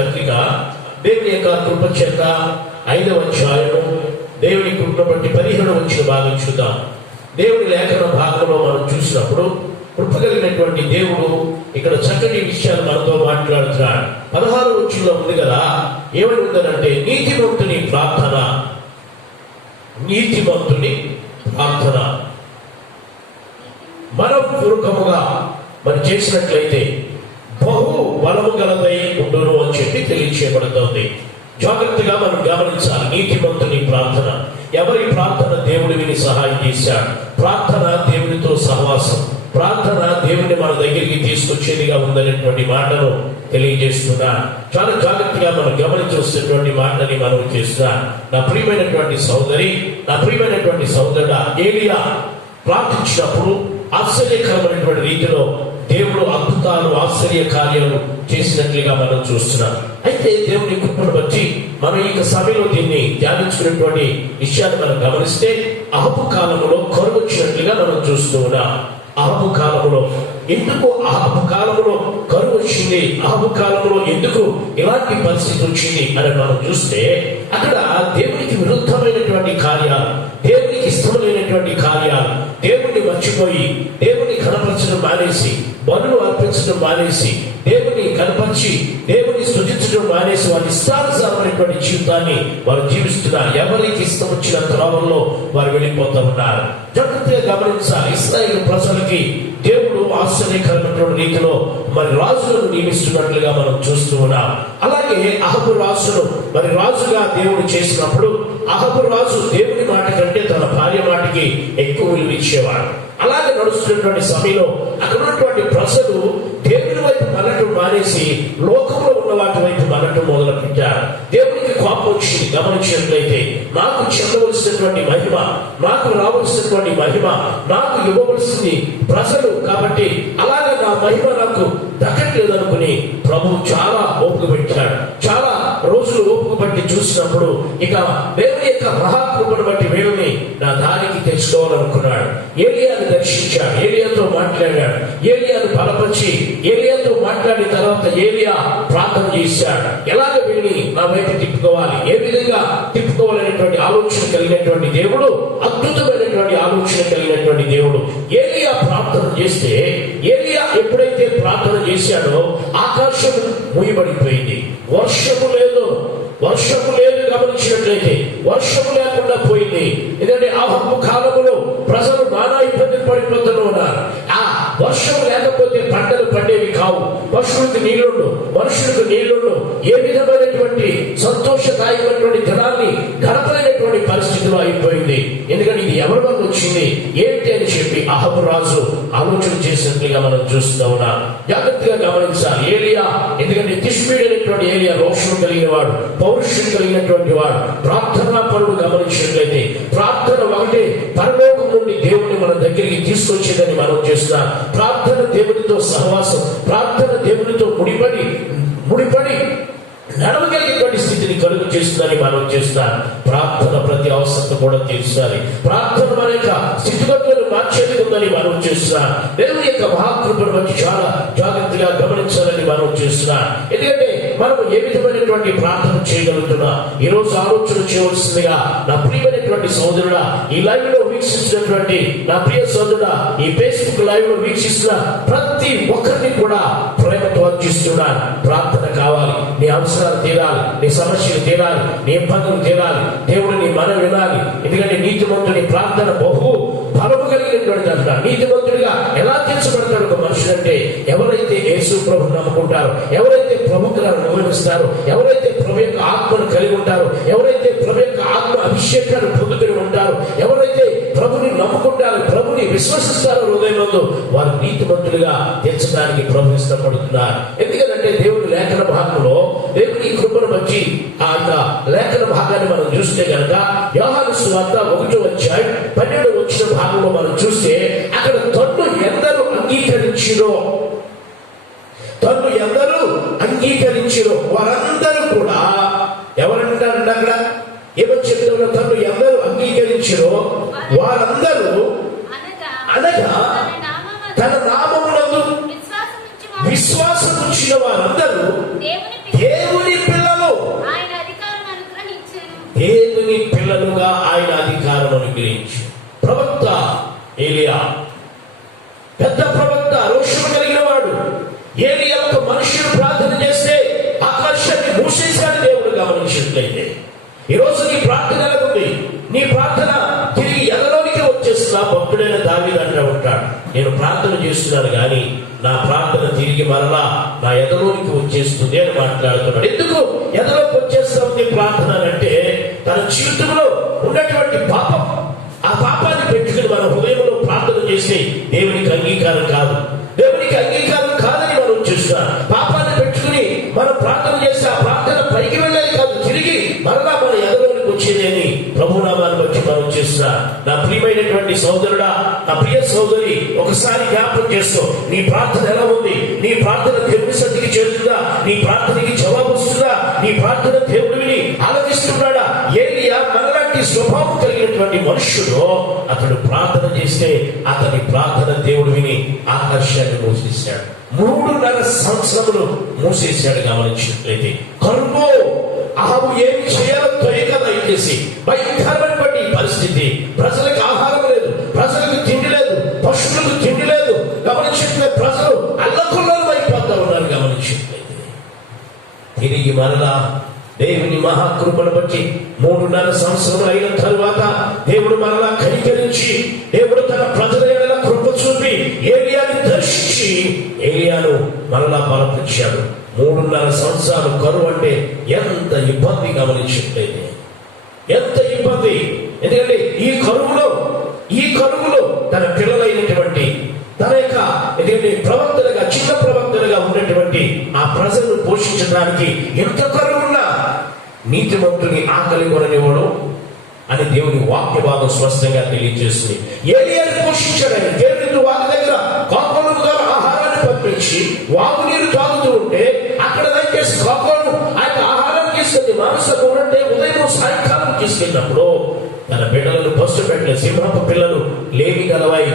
పత్రిక దేవుని యొక్క కృప చేత 5వ అధ్యాయము దేవుని కృపను బట్టి 17 వచ్చిన భాగం చూద్దాం. దేవుని లేఖన భాగంలో మనం చూసినప్పుడు కృప కలిగినటువంటి దేవుడు ఇక్కడ చక్కటి విషయాలు మనతో మాట్లాడుతున్నాడు. 16 వచ్చిన ఉంది కదా, ఏమని ఉందనంటే నీతిమంతుని ప్రార్థన మనపూర్వకముగా మరి చేసినట్లయితే బహు బలము గలదై ఉండును అని చెప్పి తెలియచేయబడుతుంది. జాగ్రత్తగా మనం గమనించాలి. నీతిమంతుని ప్రార్థన, ఎవరి ప్రార్థన దేవుడు విని సహాయం చేశాడు. ప్రార్థన దేవునితో సహవాసం, ప్రార్థన దేవుని మన దగ్గరికి తీసుకొచ్చేదిగా ఉందనేటువంటి మాటను తెలియజేస్తున్నా. చాలా జాగ్రత్తగా మనం గమనించవలసినటువంటి మాటని మనం చేస్తున్నా. నా ప్రియమైనటువంటి సోదరి, నా ప్రియమైనటువంటి సోదరుడా, ఏలియా ప్రార్థించినప్పుడు ఆశ్చర్యకరమైనటువంటి రీతిలో దేవుడు అద్భుతాలు, ఆశ్చర్య కార్యాలు చేసినట్లుగా మనం చూస్తున్నాం. అయితే దేవుని కృపను బట్టి మనం ఈ సమయంలో దీన్ని ధ్యానించుకున్నటువంటి విషయాన్ని మనం గమనిస్తే అహపు కాలంలో కరువు వచ్చినట్లుగా మనం చూస్తూ ఉన్నాం. అహపు కాలంలో ఎందుకు అహపు కాలంలో కరువు వచ్చింది, అహపు కాలంలో ఎందుకు ఇలాంటి పరిస్థితి వచ్చింది అని మనం చూస్తే అక్కడ దేవునికి విరుద్ధమైనటువంటి కార్యాలు, దేవునికి ఇష్టమైనటువంటి కార్యాలు, దేవుణ్ణి మర్చిపోయి దేవుని కనపరచడం మానేసి, బలులు అర్పించడం మానేసి, దేవుని కనపరిచి దేవుని స్తుతించడం మానేసి వారి ఇష్టానుసారమైనటువంటి జీవితాన్ని వారు జీవిస్తున్నారు. ఎవరికి ఇష్టం వచ్చిన త్రోవల్లో వారు వెళ్ళిపోతూ ఉన్నారు. జాగ్రత్తగా గమనించాలి. ఇశ్రాయేలు ప్రజలకి దేవుడు ఆశ్చర్యకరమైనటువంటి రీతిలో మరి రాజులను నియమిస్తున్నట్లుగా మనం చూస్తూ ఉన్నాం. అలాగే అహబు రాజును మరి రాజుగా దేవుడు చేసినప్పుడు అహబు రాజు దేవుని మాట కంటే తన భార్య మాటకి ఎక్కువ విలువ ఇచ్చేవాడు. అలాగే నడుస్తున్నటువంటి సమయంలో అక్కడ ఉన్నటువంటి ప్రజలు దేవుని వైపు మరటం మానేసి లోకంలో ఉన్న వాటి వైపు మరటం మొదలు పెట్టారు. దేవునికి కోపం వచ్చింది. గమనించినట్లయితే నాకు చెందవలసినటువంటి మహిమ, నాకు రావలసినటువంటి మహిమ, నాకు ఇవ్వవలసింది ప్రజలు కాబట్టి అలాగే నా మహిమ నాకు దక్కట్లేదు అనుకుని ప్రభు చాలా ఓపిక పెట్టాడు. చాలా రోజులు ఓపిక పట్టి చూసినప్పుడు ఇక దేవుని యొక్క మహాకృపను బట్టి వీళ్ళని నా దారికి తెచ్చుకోవాలనుకున్నాడు. ఏలియాను దర్శించాడు, ఏలియాతో మాట్లాడాడు, ఏలియాను బలపరిచి ఏలియాతో మాట్లాడిన తర్వాత ఏలియా ప్రార్థన చేశాడు. ఎలాగ వీళ్ళని నా వైపు తిప్పుకోవాలి, ఏ విధంగా తిప్పుకోవాలనేటువంటి ఆలోచన కలిగినటువంటి దేవుడు, అద్భుతమైనటువంటి ఆలోచన కలిగినటువంటి దేవుడు. ఏలియా ప్రార్థన చేస్తే ఏలియా ఎప్పుడైతే ప్రార్థన చేశాడో ఆకాశం మూయబడిపోయింది. వర్షము లేదు. గమనించినట్లయితే వర్షము లేకుండా పోయింది. ఎందుకంటే అహబు కాలంలో ప్రజలు నానా ఇబ్బందులు పడిపోతూ ఉన్నారు. ఆ వర్షం లేకపోతే పంటలు పండేవి కావు. పశువులకు నీళ్లుండు, మనుషులకు నీళ్లుండు, ఏ విధమైనటువంటి సంతోషదాయకమైనటువంటి దినాన్ని గడపలేనటువంటి పరిస్థితిలో అయిపోయింది. ఎందుకంటే ఇది ఎవరి వల్ల వచ్చింది ఏంటి అని చెప్పి అహబు రాజు ఆలోచన చేసినట్లుగా మనం చూస్తూ ఉన్నాం. జాగ్రత్తగా గమనించాలి. ఏలియా ఎందుకంటే తిష్మీడైనటువంటి ఏలియా రోషం కలిగిన వాడు, పౌరుషం కలిగినటువంటి వాడు, ప్రార్థనా పరుడు. గమనించినట్లయితే ప్రార్థన ఒకటే పరలోకం నుండి దేవుడిని మన దగ్గరికి తీసుకొచ్చేదని మనం చేస్తున్నాం. ప్రార్థన దేవునితో సహవాసం, ప్రార్థన దేవునితో ముడిపడి నడవగలిగేటువంటి స్థితిని కలుగు చేస్తుందని మనం చేస్తాం. ప్రార్థన ప్రతి అవసరం కూడా తీర్చాలి. ప్రార్థన మన యొక్క స్థితిగతులను మార్చేది ఉందని మనం చేస్తున్నాం. దేవుని యొక్క మహాకృపను బట్టి చాలా జాగ్రత్తగా గమనించాలని మనం చేస్తున్నాం. ఎందుకంటే మనం ఏ విధమైనటువంటి ప్రార్థన చేయగలుగుతున్నా ఈ రోజు ఆలోచన చేయవలసిందిగా నా ప్రియమైనటువంటి సోదరుడా, ఈ లైవ్ లో వీక్షించినటువంటి నా ప్రియ సోదరుడా, ఈ ఫేస్బుక్ లైవ్ లో వీక్షిస్తున్న ప్రతి ఒక్కరిని కూడా ప్రేమతో అర్చిస్తున్నాను. ప్రార్థన కావాలి. నీ అవసరాలు తీరాలి, నీ సమస్యలు తీరాలి, నీ ఇబ్బందులు తీరాలి. దేవుడు నీ మనం వినాలి. ఎందుకంటే నీతిమంతుని ప్రార్థన బహు బలము కలిగినటువంటి అంట. నీతిమంతుడిగా ఎలా తీర్చబడతాడు ఒక మనుషుడు అంటే ఎవరైతే యేసు ప్రభువును నమ్ముకుంటారో, ఎవరైతే ప్రభువును అనుభవిస్తారో, ఎవరైతే ప్రభు యొక్క ఆత్మను కలిగి ఉంటారో, ఎవరైతే ప్రభు యొక్క ఆత్మ అభిషేకాన్ని పొందుకుని ఉంటారో, ఎవరైతే ప్రభుని నమ్ముకుంటారో, ప్రభుని విశ్వసిస్తారో హృదయంలో, వారు నీతిమంతులుగా తీర్చడానికి ప్రభు ఇష్టపడుతున్నారు. ఎందుకంటే దేవుని లేఖన భాగంలో దేవుని కృపను బట్టి ఆ లేఖన భాగాన్ని మనం చూస్తే కనుక యోహాను సువార్త 1వ అధ్యాయం 12వ వచ్చిన భాగంలో మనం చూస్తే అక్కడ తన్ను ఎందరూ అంగీకరించిరో వారందరూ కూడా ఎవరంటారండి అక్కడ ఏమని చెప్తున్నా? తన్ను ఎందరూ అంగీకరించిరో వారందరూ అనగా తన నామమునందు విశ్వాసం ఉంచిన వారందరూ దేవుని చేస్తున్నాను కానీ నా ప్రార్థన తిరిగి మరలా నా ఎదలోనికి వచ్చేస్తుంది అని మాట్లాడుతున్నాడు. ఎందుకు ఎదలోకి వచ్చేస్తా ఉంది ప్రార్థన అంటే, తన జీవితంలో ఉన్నటువంటి పాపం, ఆ పాపాన్ని పెట్టుకుని మన హృదయంలో ప్రార్థన చేస్తే దేవునికి అంగీకారం కాదు. దేవునికి అంగీకారం కాదని మనం చూస్తాం. పాపాన్ని పెట్టుకుని మనం ప్రార్థన చేస్తే ఆ ప్రార్థన పైకి వెళ్ళేది కాదు, తిరిగి మరలా మన ఎదలోనికి వచ్చేదేని ప్రభునామాన్ని బట్టి మనం చేస్తున్నా. నా ప్రియమైనటువంటి సోదరుడా, నా ప్రియ సోదరి, ఒకసారి జ్ఞాపకం చేసుకో, నీ ప్రార్థన ఎలా ఉంది? నీ ప్రార్థన దేవుని సన్నిధికి చేరుతుందా? నీ ప్రార్థనకి జవాబు వస్తుందా? నీ ప్రార్థన దేవుడిని ఆలకిస్తున్నాడా? ఏలియా మనలాంటి స్వభావం కలిగినటువంటి మనుష్యుడు, అతడు ప్రార్థన చేస్తే అతని ప్రార్థన దేవుడు విని ఆకాశాన్ని మూసేశాడు. 3.5 సంవత్సరములు మూసేశాడు. గమనించినట్లయితే కరువు, అహాబు ఏమి చేయాలో తెలియక దయచేసి భయంకరమైనటువంటి పరిస్థితి. ప్రజలకు ఆహారం లేదు, ప్రజలకు తిండి లేదు, పశువులకు తిండి లేదు. గమనించినట్లయితే ప్రజలు అల్లకొల్లం అయిపోతా ఉన్నారు. గమనించినట్లయితే తిరిగి మరలా దేవుని మహాకృపను బట్టి 3.5 సంవత్సరములు అయిన తరువాత దేవుడు మరలా కనికరించి, దేవుడు తన ప్రజల ఎడల కృప చూపి ఏలియాని దర్శించి ఏలియాను మరలా బలపరిచాడు. 3.5 సంవత్సరాలు కరువు అంటే ఎంత ఇబ్బంది. గమనించినట్లయితే ఎంత ఇబ్బంది. ఎందుకంటే ఈ కరువులో తన పిల్లలైనటువంటి తన యొక్క ప్రవక్తలుగా, చిన్న ప్రవక్తలుగా ఉన్నటువంటి ఆ ప్రజలను పోషించడానికి ఎంత కరువున్నా నీతిమంతుని ఆకలి కొననివ్వడం అని దేవుని వాక్య భాగం స్పష్టంగా తెలియజేస్తుంది. ఏలియాని పోషించాడు ఆయన. దేవుని వారి దగ్గర కాకుల ద్వారా ఆహారాన్ని పంపించి వాగు నీరు తాగుతూ ఉంటే అక్కడ దయచేసి కాకులను ఆయన ఆహారాన్ని తీసుకెళ్ళి మాంసం ఉంటే ఉదయం సాయంకాలం తీసుకెళ్ళినప్పుడు తన బిడ్డలను పశు పెట్టిన సింహపు పిల్లలు లేమి గలవై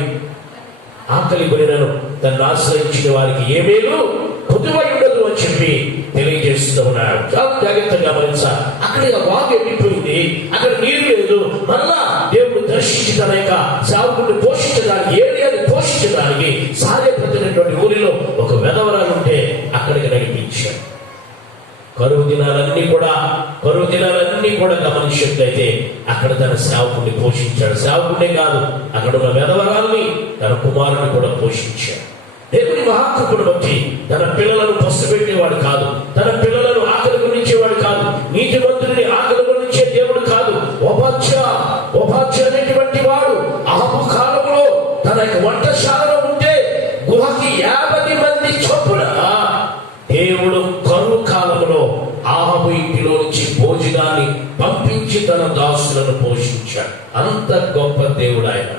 ఆకలి కొనినను తను ఆశ్రయించిన వారికి ఏమేలు పొదువై ఉండదు అని చెప్పి తెలియజేస్తూ ఉన్నాడు. చాలా జాగ్రత్తగా గమనించాలి. అక్కడ వాగు ఎండిపోయింది, అక్కడ నీరు లేదు. మళ్ళా దేవుడు దర్శించి తన యొక్క సేవకుడిని పోషించడానికి, ఏలియాని పోషించడానికి సారేపడినటువంటి ఊరిలో ఒక వెధవరాలు ఉంటే అక్కడికి నడిపించాడు. కరువు దినాలన్నీ కూడా గమనించినట్లయితే అక్కడ తన సేవకుడిని పోషించాడు. సేవకుడే కాదు, అక్కడ ఉన్న వెధవరాల్ని తన కుమారుని కూడా పోషించాడు. దేవుని మహాకృపను బట్టి తన పిల్లలను పసిపెట్టేవాడు కాదు, తన పిల్లలను ఆకలి గురించేవాడు కాదు, నీతిమంతుడిని ఆకలి గురించే దేవుడు కాదు. ఒబాద్య అనేటువంటి వాడు అహాబు కాలంలో తన యొక్క వంటశాలలో ఉంటే గుహకి 50 మంది చొప్పున దేవుడు కరువు కాలంలో అహాబు ఇంటిలో నుంచి భోజనాన్ని పంపించి తన దాసులను పోషించాడు. అంత గొప్ప దేవుడు ఆయన.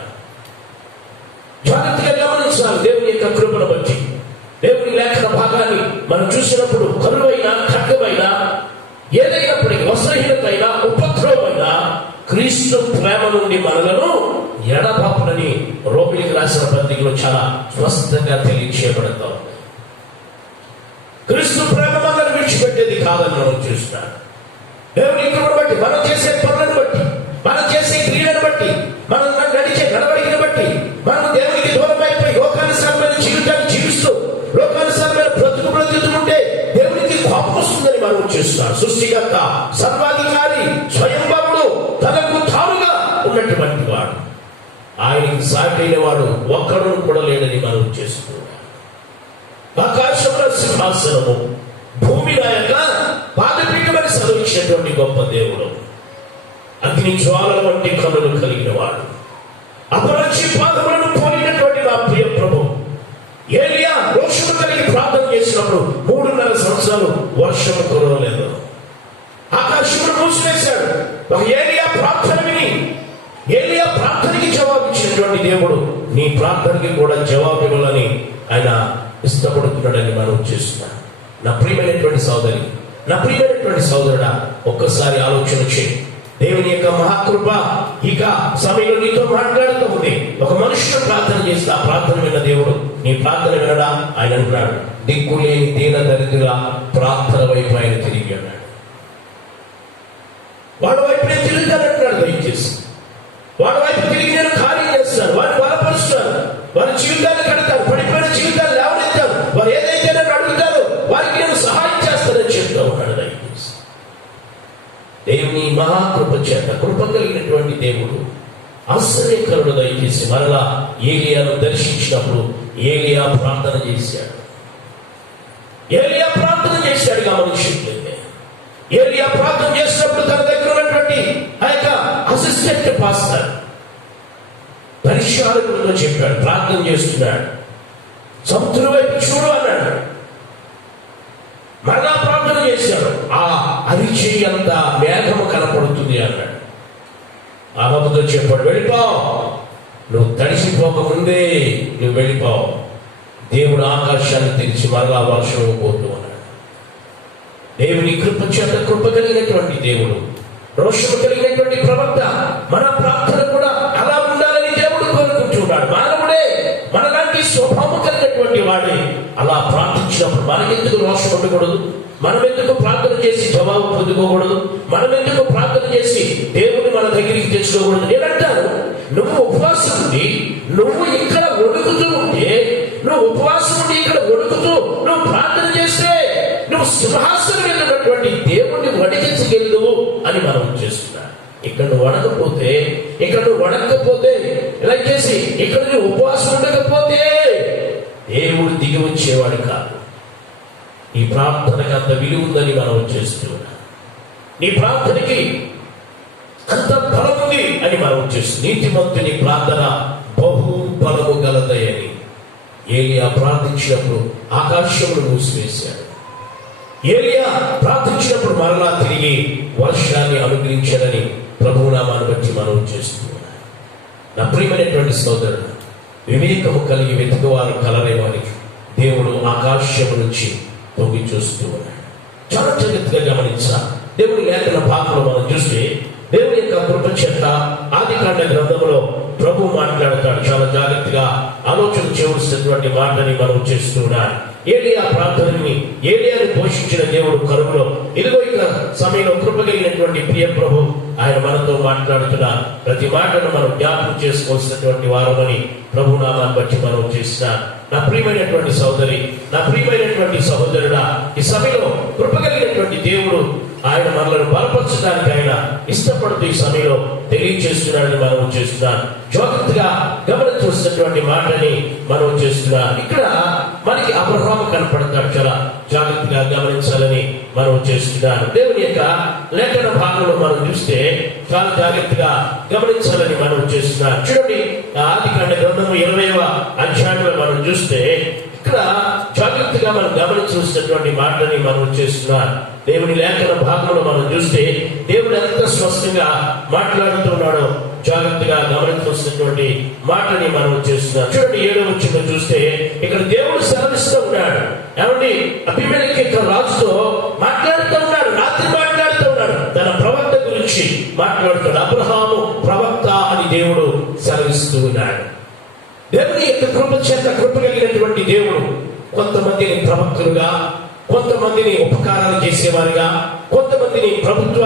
జాగ్రత్తగా గమనించాలి. దేవుని యొక్క కృపను బట్టి దేవుని లేఖన భాగాన్ని మనం చూసినప్పుడు కరువైనా, ఖడ్గమైనా, ఏదైనప్పటికీ వస్త్రహీనతైనా, ఉపద్రవమైనా క్రీస్తు ప్రేమ నుండి మనలను ఎడబాపునని రోమిలికి రాసిన పత్రికలో చాలా స్పష్టంగా తెలియచేయబడతాం. క్రీస్తు ప్రేమ మనల్ని విడిచిపెట్టేది కాదని మనం చూస్తున్నాం. దేవుని కృపను బట్టి, మనం చేసే పనులను బట్టి, మనం చేసే క్రియలను బట్టి, మనం నడిచే నడవడికను బట్టి మనం దేవునికి దూరం అయిపోయి లోకానుసారమైన జీవితాన్ని జీవిస్తూ లోకానుసారమైన బ్రతుకుతుంటే దేవునికి కోపం వస్తుందని మనం చూస్తున్నాం. సృష్టికర్త, సర్వాధికారి, స్వయంభవుడు, తనకు తానుగా ఉన్నటువంటి వాడు, ఆయనకి సాటైన వాడు ఒక్కడు కూడా లేడని మనం చేస్తున్నాం. ఆకాశంలో సింహాసనము, భూమి నాయక పాదపీఠమని సెలవిచ్చినటువంటి గొప్ప దేవుడు, అగ్ని జ్వాలల వంటి కనులు కలిగిన వాడు, అపరచి పాదములను పోయినటువంటి నా ప్రియ ప్రభు. ఏలియా రోషము కలిగి ప్రార్థన చేసినప్పుడు 3.5 సంవత్సరాలు వర్షము కురవలేదు, ఆకాశమును మూసివేశాడు. ఒక ఏలియా ప్రార్థన విని, ఏలియా ప్రార్థనకి జవాబు ఇచ్చినటువంటి దేవుడు నీ ప్రార్థనకి కూడా జవాబు ఇవ్వాలని ఆయన ఇష్టపడుతున్నాడని మనం చూస్తున్నాం. నా ప్రియమైనటువంటి సోదరి, నా ప్రియమైనటువంటి సోదరుడా, ఒక్కసారి ఆలోచన చేయి. దేవుని యొక్క మహాకృప ఇక సమయంలో నీతో మాట్లాడుతూ ఉంది. ఒక మనుషుడు ప్రార్థన చేస్తే ఆ ప్రార్థన విన్న దేవుడు నీ ప్రార్థన వినడా? ఆయన అంటున్నాడు, దిక్కులేని దీన దరిద్రుల ప్రార్థన వైపు ఆయన తిరిగి అన్నాడు. వాడి వైపు నేను తిరుగుతానంటున్నాడు. దయచేసి వాడి వైపు తిరిగి నేను కార్యం చేస్తాను, వారిని బలపరుస్తాను, వారి జీవితాన్ని కడతాను, పడిపోయిన జీవితాలు లేవనెత్తాను, వారు ఏదైతే నన్ను అడుగుతారో వారికి నేను సహాయం చేస్తానని చెప్తా ఉన్నాడు. దయచేసి దేవుని మహాకృప చేత కృప కలిగినటువంటి దేవుడు ఆశ్చర్యకరుడు. దయచేసి మరలా ఏలియాను దర్శించినప్పుడు ఏలియా ప్రార్థన చేశాడు. ఏలియా ప్రార్థన చేశాడు గమనించట్లేదు. ఏలియా ప్రార్థన చేసినప్పుడు తన దగ్గర ఉన్నటువంటి ఆ యొక్క అసిస్టెంట్ పాస్టర్ పరిచారకులతో చెప్పాడు, ప్రార్థన చేస్తున్నాడు, సముద్రం వైపు చూడు అన్నాడు. మరలా ప్రార్థన చేశాడు, ఆ అరిచేయి అంత మేఘము కనపడుతుంది అన్నాడు. ఆ బాబుతో చెప్పాడు, వెళ్ళిపోవు, నువ్వు తడిసిపోకముందే నువ్వు వెళ్ళిపోవు. దేవుడు ఆకాశాన్ని తెరిచి మరలా వర్షం పోతూ ఉన్నాడు. దేవుని కృప చేత కృప కలిగినటువంటి దేవుడు, రోషము కలిగినటువంటి ప్రవక్త, మన ప్రార్థన కూడా అలా ఉండాలని దేవుడు కోరుకుంటున్నాడు. మానవుడే మనలాంటి స్వభావం కలిగినటువంటి వాడే అలా ప్రార్థించినప్పుడు మనకెందుకు రోషం ఉండకూడదు? మనం ఎందుకు ప్రార్థన చేసి జవాబు పొందుకోకూడదు? మనం ఎందుకు ప్రార్థన చేసి దేవుని మన దగ్గరికి తెచ్చుకోకూడదు? నేనంటాను, నువ్వు ఉపవాసం ఉండి నువ్వు ఇక్కడ వణుకుతూ ఉంటే, నువ్వు ఉపవాసం ఉండి ఇక్కడ వణుకుతూ నువ్వు ప్రార్థన చేస్తే నువ్వు సింహాసనం వెళ్ళినటువంటి దేవుణ్ణి వణికించగలదు అని మనం చేస్తున్నాం. ఇక్కడ నువ్వు వణకపోతే, ఇక్కడ నువ్వు వణకపోతే, ఇలా చేసి ఇక్కడ నువ్వు ఉపవాసం ఉండకపోతే దేవుడు దిగి వచ్చేవాడు కాదు. ఈ ప్రార్థనకి అంత విలువ ఉందని మనం చేస్తున్నాం. నీ ప్రార్థనకి అంత బలం ఉంది అని మనం చేస్తున్నాం. నీతిమంతుని ప్రార్థన బహు బలము గలదయని ఏలియా ప్రార్థించినప్పుడు ఆకాశమును మూసివేశాడు. ఏలియా ప్రార్థించినప్పుడు మరలా తిరిగి వర్షాన్ని అనుగ్రహించాడని ప్రభునామాన్ని బట్టి మనం చేస్తున్నాం. నా ప్రియమైనటువంటి సోదరుడు, వివేకము కలిగి వెతుకువారు కలరేమని దేవుడు ఆకాశము నుంచి తొంగి చూస్తూ ఉన్నాడు. చాలా జాగ్రత్తగా గమనించా. దేవుని లేఖన భాగంలో మనం చూస్తే దేవుని యొక్క కృప చేత ఆదికాండ గ్రంథంలో ప్రభు మాట్లాడతాడు. చాలా జాగ్రత్తగా ఆలోచన చేయవలసినటువంటి మాటని మనం చేస్తున్నాం. ఏలియా ప్రార్థనని, ఏలియాని పోషించిన దేవుడు కరువులో, ఇదిగో ఇక సమయంలో కృప కలిగినటువంటి ప్రియ ప్రభు ఆయన మనతో మాట్లాడుతున్న ప్రతి మాటను మనం జ్ఞాపకం చేసుకోవాల్సినటువంటి వారమని ప్రభు నామాన్ని బట్టి మనం చేసిన నా ప్రియమైనటువంటి సోదరి, నా ప్రియమైనటువంటి సహోదరుడా, ఈ సమయంలో కృప కలిగినటువంటి దేవుడు ఆయన మనలను బలపరచడానికి ఆయన ఇష్టపడుతూ ఈ సమయంలో తెలియజేస్తున్నాడని మనం చేస్తున్నాం. జాగ్రత్తగా గమనించవలసినటువంటి మాటని మనం చేస్తున్నాం. ఇక్కడ మనకి అబ్రహాము కనపడతాడు. చాలా జాగ్రత్తగా గమనించాలని మనం చేస్తున్నాం. దేవుని యొక్క లేఖన భాగంలో మనం చూస్తే చాలా జాగ్రత్తగా గమనించాలని మనం చేస్తున్నాం. చూడండి, ఆదికాండ గ్రంథము 20వ అధ్యాయంలో మనం చూస్తే ఇక్కడ జాగ్రత్తగా మనం గమనించవలసినటువంటి మాటని మనం చేస్తున్నాం. దేవుని లేఖన భాగంలో మనం చూస్తే దేవుడు ఎంత స్పష్టంగా మాట్లాడుతున్నాడో జాగ్రత్తగా గమనించవలసినటువంటి మాటని మనం చేస్తున్నాం. చూడండి, 7వ వచనం చూస్తే ఇక్కడ దేవుడు సెలవిస్తూ ఉన్నాడు. ఏమండి, అబీమెలెకు యొక్క రాజుతో మాట్లాడుతూ ఉన్నాడు, రాత్రి మాట్లాడుతూ ఉన్నాడు, తన ప్రవక్త గురించి మాట్లాడుతాడు. అబ్రహాము ప్రవక్త అని దేవుడు సెలవిస్తూ ఉన్నాడు. దేవుని యొక్క కృప చేత కృప కలిగినటువంటి దేవుడు కొంతమందిని ప్రవక్తలుగా, కొంతమందిని ఉపకారాలు చేసేవారుగా, కొంతమందిని ప్రభుత్వ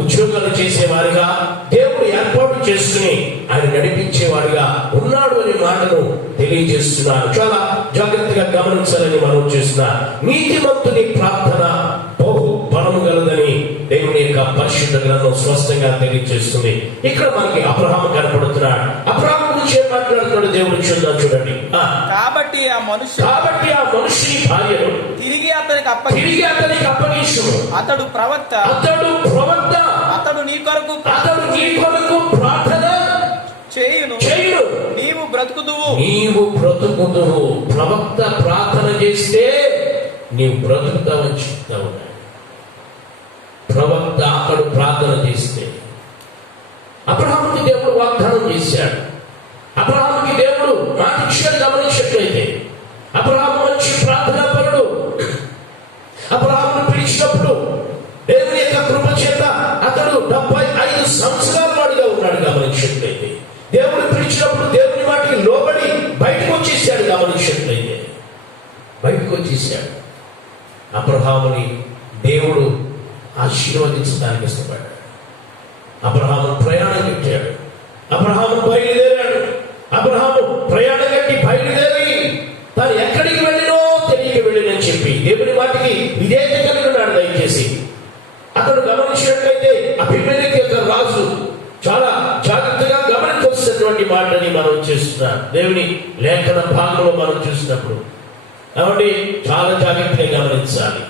ఉద్యోగాలు చేసేవారుగా దేవుడు ఏర్పాటు చేసుకుని ఆయన నడిపించేవాడుగా ఉన్నాడు అనే మాటను తెలియజేస్తున్నాను. చాలా జాగ్రత్తగా గమనించాలని మనం చేస్తున్నాం. నీతిమంతుని ప్రార్థన బహు బలము గలదని దేవుని యొక్క పరిశుద్ధ గ్రంథం స్పష్టంగా తెలియజేస్తుంది. ఇక్కడ మనకి అబ్రహాము కనపడుతున్నాడు. అబ్రహాము గురించి ఏం మాట్లాడుతున్నాడు దేవుడు చూద్దాం. చూడండి, కాబట్టి ఆ మనుషుని భార్యను తిరిగి అతనికి అప్పగించు. అతడు ప్రవక్త, అతడు నీ కొరకు ప్రార్థన చేయును, నీవు బ్రతుకుదువు. ప్రవక్త ప్రార్థన చేస్తే నీవు బ్రతుకుతావని చెప్తా ఉన్నాడు. ప్రవక్త అతడు ప్రార్థన చేస్తే అబ్రహాముకి దేవుడు వాగ్దానం చేశాడు. అబ్రహాముకి దేవుడు మాటిచ్చాడు. గమనించినట్లయితే అబ్రహాము మంచి ప్రార్థనా పరుడు. అబ్రహామును పిలిచినప్పుడు దేవుని యొక్క కృప చేత అతడు 75 సంవత్సరాల వాడిగా ఉన్నాడు. గమనించినట్లయితే దేవుడు పిలిచినప్పుడు దేవుని వాటికి లోబడి బయటకు వచ్చేసాడు. గమనించినట్లయితే బయటకు వచ్చేసాడు. అబ్రహాముని దేవుడు ఆశీర్వదించడానికి ఇష్టపడ్డాడు. అబ్రహాము ప్రయాణం పెట్టాడు. అబ్రహాము బయలుదేరాడు. అబ్రహాము ప్రయాణం కట్టి బయలుదేరి తాను ఎక్కడికి వెళ్ళినో తెలియక వెళ్ళినని చెప్పి దేవుని వాటికి విధేయత కలిగి ఉన్నాడు. దయచేసి అతడు గమనించినట్లయితే అబీమెలెకు యొక్క రాజు చాలా జాగ్రత్తగా గమనించవలసినటువంటి చేసినటువంటి మాటని మనం చూస్తున్నాం. దేవుని లేఖన భాగంలో మనం చూసినప్పుడు కాబట్టి చాలా జాగ్రత్తగా గమనించాలి.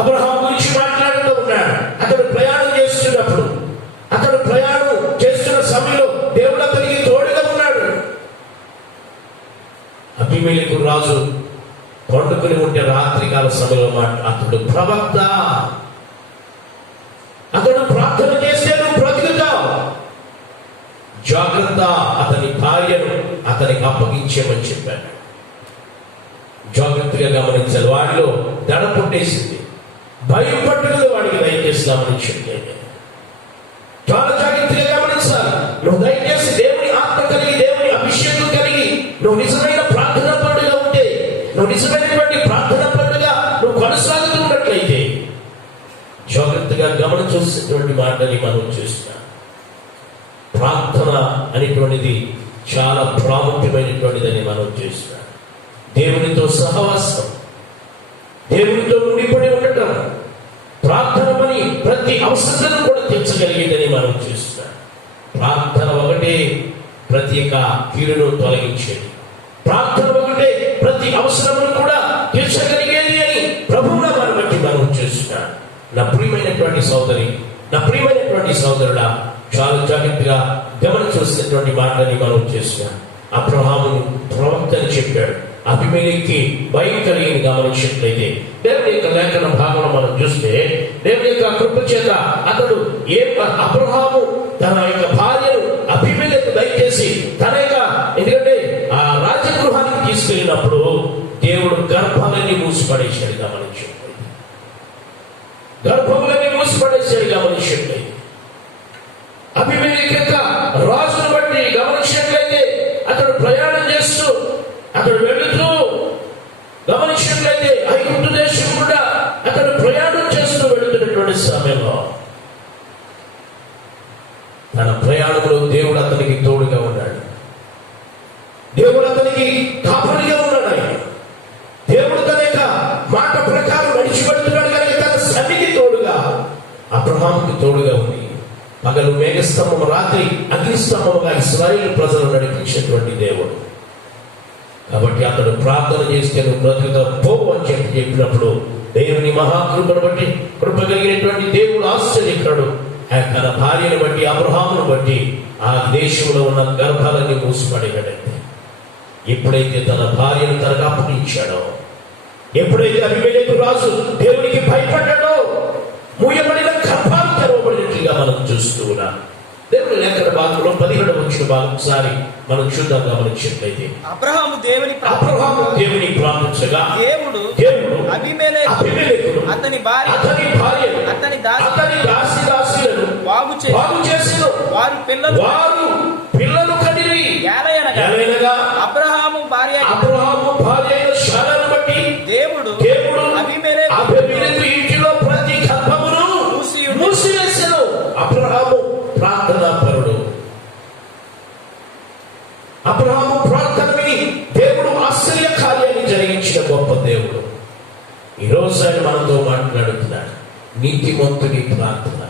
అబ్రహాం గురించి మాట్లాడుతూ ఉన్నాడు. అతడు ప్రయాణం చేస్తున్నప్పుడు, అతడు ప్రయాణం చేస్తున్న సమయంలో దేవుడు అతనికి తోడుగా ఉన్నాడు. అబీమెలెకు రాజు పండుకొని ఉంటే రాత్రికాల సమయంలో అతడు ప్రవక్త, అతడు ప్రార్థన చేస్తే నువ్వు బ్రతుకుతావు, జాగ్రత్త, అతని భార్యను అతనికి అప్పగించేమని చెప్పాడు. జాగ్రత్తగా గమనించాలి. వాడిలో దడ పుట్టేసింది, భయం పట్టుకుని వాడికి దయచేస్తామని చెప్పాడు. చాలా జాగ్రత్తగా గమనించాలి. నువ్వు దయచేసి దేవుని ఆత్మ కలిగి, దేవుని అభిషేకం కలిగి, నువ్వు నిజమైన ప్రార్థన పరుడుగా ఉంటే, నువ్వు నిజమైనటువంటి ప్రార్థన పరుడుగా నువ్వు కొనసాగుతూ ఉన్నట్లయితే జాగ్రత్తగా గమనించాల్సినటువంటి మాటని మనం చూస్తున్నాం. ప్రార్థన అనేటువంటిది చాలా ప్రాముఖ్యమైనటువంటిదని మనం చూస్తున్నాం. దేవునితో సహవాసం, దేవునితో ముడిపడి ఉండటం, ప్రార్థన పని ప్రతి అవసరం కూడా తీర్చగలిగేదని మనం చూస్తున్నాం. ప్రార్థన ఒకటే ప్రతి ఒక్క కీడును తొలగించేది, ప్రార్థన ఒకటే ప్రతి అవసరమును కూడా తీర్చగలిగేది అని ప్రభువున మనం బట్టి మనం చూస్తున్నాం. నా ప్రియమైనటువంటి సోదరి, నా ప్రియమైనటువంటి సోదరుడా, చాలా జాగ్రత్తగా గమనించాల్సినటువంటి మాటని మనం చేస్తున్నాం. అబ్రహామును ప్రవక్త అని చెప్పాడు. అబీమెలెకుకి భయం కలిగి గమనించినట్లయితే దేవుని యొక్క లేఖన భాగంలో మనం చూస్తే, దేవుని యొక్క కృప చేత అతడు అబ్రహాము తన యొక్క భార్యను అబీమెలెకు దయచేసి తన యొక్క, ఎందుకంటే ఆ రాజగృహానికి తీసుకెళ్ళినప్పుడు దేవుడు గర్భాలన్నీ మూసిపడేశాడు. గమనించినట్లయితే గర్భములన్నీ మూసిపడేశాడు. గమనించినట్లయితే అబీమెలెకు యొక్క రాజును బట్టి గమనించినట్లయితే అతడు ప్రయాణం చేస్తూ, అతడు వెళుతూ, గమనించినట్లయితే ఐగుప్తు దేశం కూడా అతడు ప్రయాణం చేస్తూ వెళుతున్నటువంటి సమయంలో తన ప్రయాణంలో దేవుడు అతనికి తోడుగా ఉన్నాడు. దేవుడు అతనికి కాపరిగా ఉన్నాడు. దేవుడు తన యొక్క మాట ప్రకారం నడిచిపెడుతున్నాడు కనుక తన సన్నిధి తోడుగా అబ్రహాముకి తోడుగా ఉంది. పగలు మేఘస్తంభము, రాత్రి అగ్నిస్తంభముగా ఇశ్రాయేలు ప్రజలు నడిపించేటువంటి దేవుడు. కాబట్టి అతడు ప్రార్థన చేస్తే నువ్వు బ్రతుకుతా పోవు అని చెప్పినప్పుడు దేవుని మహాకృపను బట్టి, కృప కలిగినటువంటి దేవుడు ఆశ్చర్యకరుడు. తన భార్యను బట్టి, అబ్రహామును బట్టి ఆ దేశంలో ఉన్న గర్భాలన్నీ మూసిపడేయడండి. ఎప్పుడైతే తన భార్యను తనకు అప్పగించాడో, ఎప్పుడైతే అబీమెలెకు రాజు దేవునికి భయపడ్డాడో, మూయబడిన గర్భాలు తెరవబడినట్లుగా మనం చూస్తూ ఉన్నాం. దేవుని లేఖన భాగంలో 17వ వచన భాగం ఒకసారి మనం చూద్దాం. గమనించినట్లయితే అబ్రహాము దేవుని ప్రార్థించగా దేవుడు అబీమెలెకును అతని భార్య అతని దాసీలను బాగు చేసెను. వారు పిల్లలు కనిరి. ఏలయనగా అబ్రహాము భార్య అయిన శారాను బట్టి దేవుడు అబీమెలెకు ఇంటిలో ప్రతి గర్భమును మూసివేసెను. అబ్రహాము ప్రార్థనాపరుడు. అబ్రహాము ప్రార్థన విని దేవుడు ఆశ్చర్య కార్యాన్ని జరిగించిన గొప్ప దేవుడు. ఈరోజు ఆయన మనతో మాట్లాడుతున్నాడు. నీతిమంతుని ప్రార్థన.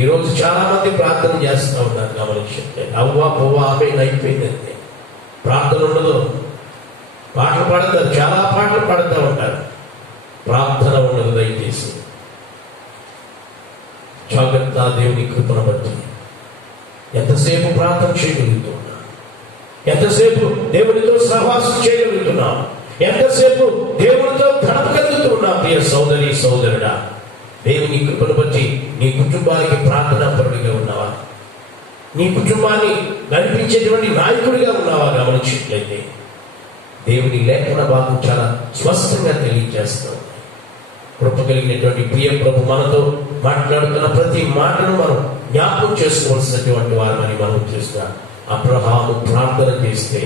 ఈరోజు చాలా మంది ప్రార్థన చేస్తూ ఉన్నారు. గమనించండి, అవ్వా పువ్వా ఆమె అయిపోయిందంటే ప్రార్థన ఉండదు. పాటలు పాడతారు, చాలా పాటలు పాడుతూ ఉంటారు, ప్రార్థన ఉండదు. దయచేసి జాగ్రత్త. దేవుని కృపను బట్టి ఎంతసేపు ప్రార్థన చేయగలుగుతున్నా, ఎంతసేపు దేవునితో సహవాసం చేయగలుగుతున్నాం, ఎంతసేపు దేవునితో గడపగలుగుతున్నా. ప్రియ సోదరి సోదరుడా, దేవుని కృపను బట్టి నీ కుటుంబానికి ప్రార్థనాపరుడిగా ఉన్నావా? నీ కుటుంబాన్ని నడిపించేటువంటి నాయకుడిగా ఉన్నావా? గమనించినట్లయితే దేవుని లేఖన భాగం చాలా స్పష్టంగా తెలియజేస్తాం. కృప కలిగినటువంటి ప్రియ ప్రభు మనతో మాట్లాడుతున్న ప్రతి మాటను మనం జ్ఞాపకం చేసుకోవాల్సినటువంటి వారమని మనం చూస్తాం. అబ్రహాము ప్రార్థన చేస్తే,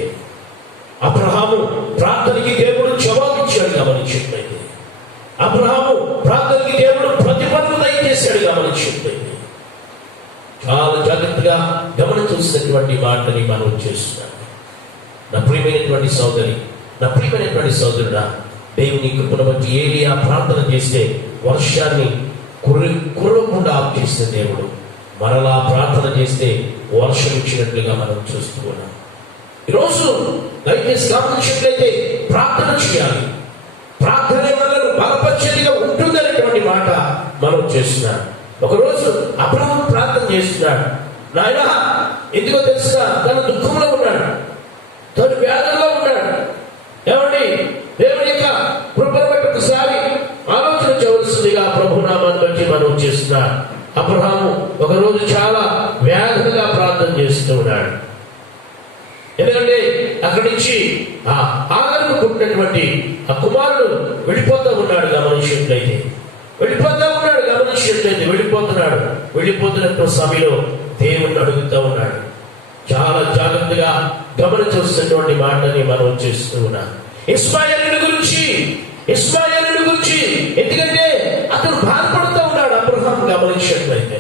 అబ్రహాము ప్రార్థనకి దేవుడు జవాబిచ్చాడు. గమనించినట్లయితే అబ్రహాము ప్రార్థనకి దేవుడు ప్రతిఫలం దయచేశాడు. గమనించినట్లయితే చాలా జాగ్రత్తగా గమనించాల్సినటువంటి మాటని మనం చేస్తున్నాం. నా ప్రియమైనటువంటి సోదరి, నా ప్రియమైనటువంటి సోదరుడా, దేవుని కృపను బట్టి ఏలియా ప్రార్థన చేస్తే వర్షాన్ని కురవకుండా ఆపు చేసిన దేవుడు మరలా ప్రార్థన చేస్తే వర్షం ఇచ్చినట్లుగా మనం చూస్తూ ఉన్నాం. ఈరోజు దయచేసి గమనించినట్లయితే ప్రార్థన చేయాలి. ప్రార్థన వల్ల బలపరిచేదిగా ఉంటుందనేటువంటి మాట మనం చేస్తున్నాం. ఒకరోజు అబ్రహాము ప్రార్థన చేస్తున్నాడు. నాయనా, ఎందుకో తెలుసా, తన దుఃఖంలో ఉన్నాడు, తన వ్యాధుల్లో ఉన్నాడు. ఏమండి, దేవుని యొక్క కృపను బట్టి ఒకసారి ఆలోచన చేయవలసిందిగా ప్రభునామాన్ని బట్టి మనం చేస్తున్నాం. అబ్రహాము ఒకరోజు చాలా వ్యాధులుగా ప్రార్థన చేస్తూ ఉన్నాడు. ఎందుకంటే అక్కడి నుంచి ఆ ఆగర్కు పుట్టినటువంటి ఆ కుమారుడు వెళ్ళిపోతూ ఉన్నాడు. గమనించినట్లయితే వెళ్ళిపోతున్నట్టు సమయంలో దేవుణ్ణి అడుగుతూ ఉన్నాడు. చాలా జాగ్రత్తగా గమనించవలసినటువంటి మాటని మనం చేస్తూ ఉన్నాం. ఇస్మాయిలు గురించి ఎందుకంటే అతను బాధపడుతూ ఉన్నాడు. అబ్రహాము గమనించినట్లయితే